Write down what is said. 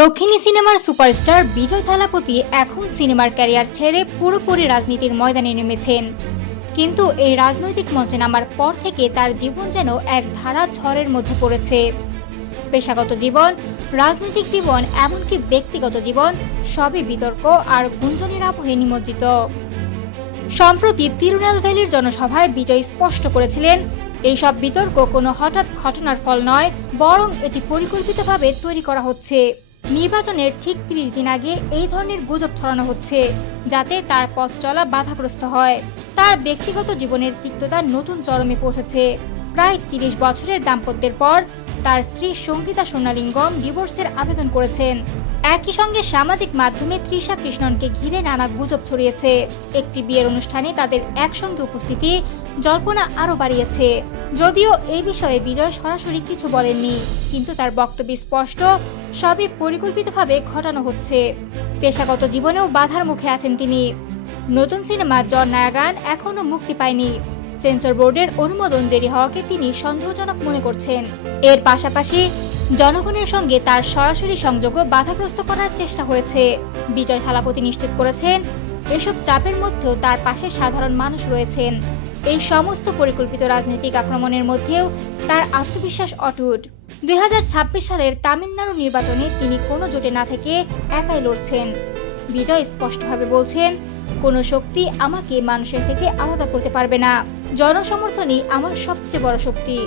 দক্ষিণী সিনেমার সুপারস্টার বিজয় থালাপতি এখন সিনেমার ক্যারিয়ার ছেড়ে পুরোপুরি রাজনীতির ময়দানে নেমেছেন। কিন্তু এই রাজনৈতিক মঞ্চে নামার পর থেকে তার জীবন যেন এক ধারা ঝড়ের মধ্যে পড়েছে। পেশাগত জীবন, রাজনৈতিক জীবন, এমনকি ব্যক্তিগত জীবন সবই বিতর্ক আর গুঞ্জনের আবহে নিমজ্জিত। সম্প্রতি তিরুনেলভেলির জনসভায় বিজয় স্পষ্ট করেছিলেন, এইসব বিতর্ক কোনো হঠাৎ ঘটনার ফল নয়, বরং এটি পরিকল্পিতভাবে তৈরি করা হচ্ছে। নির্বাচনের ঠিক ৩০ দিন আগে এই ধরনের গুজব ছড়ানো হচ্ছে, যাতে তার পথ চলা বাধাগ্রস্ত হয়। তার ব্যক্তিগত জীবনের তিক্ততা নতুন চরমে পৌঁছেছে। প্রায় ৩০ বছরের দাম্পত্যের পর তার স্ত্রী সঙ্গীতা সোনালিঙ্গম ডিভোর্সের আবেদন করেছেন। একই সঙ্গে সামাজিক মাধ্যমে তৃষা কৃষ্ণনকে ঘিরে নানা গুজব ছড়িয়েছে। একটি বিয়ের অনুষ্ঠানে তাদের একসঙ্গে উপস্থিতি জল্পনা আরও বাড়িয়েছে। যদিও এই বিষয়ে বিজয় সরাসরি কিছু বলেননি, কিন্তু তার বক্তব্য স্পষ্ট, সবই পরিকল্পিতভাবে ঘটানো হচ্ছে। পেশাগত জীবনেও বাধার মুখে আছেন তিনি। নতুন সিনেমা জন নায়াগান এখনও মুক্তি পায়নি। সেন্সর বোর্ডের অনুমোদন দেরি হওয়াকে তিনি সন্দেহজনক মনে করছেন। এর পাশাপাশি জনগণের সঙ্গে তার সরাসরি সংযোগও বাধাগ্রস্ত করার চেষ্টা হয়েছে। বিজয় থালাপতি নিশ্চিত করেছেন, এসব চাপের মধ্যেও তার পাশে সাধারণ মানুষ রয়েছেন। এই সমস্ত পরিকল্পিত রাজনৈতিক আক্রমণের মধ্যেও তার আত্মবিশ্বাস অটুট। 2026 সালের তামিলনাড়ু নির্বাচনে তিনি কোনো জোটে না থেকে একাই লড়ছেন। বিজয় স্পষ্টভাবে বলছেন, কোনো শক্তি আমাকে মানুষের থেকে আলাদা করতে পারবে না। জনসমর্থনই আমার সবচেয়ে বড় শক্তি।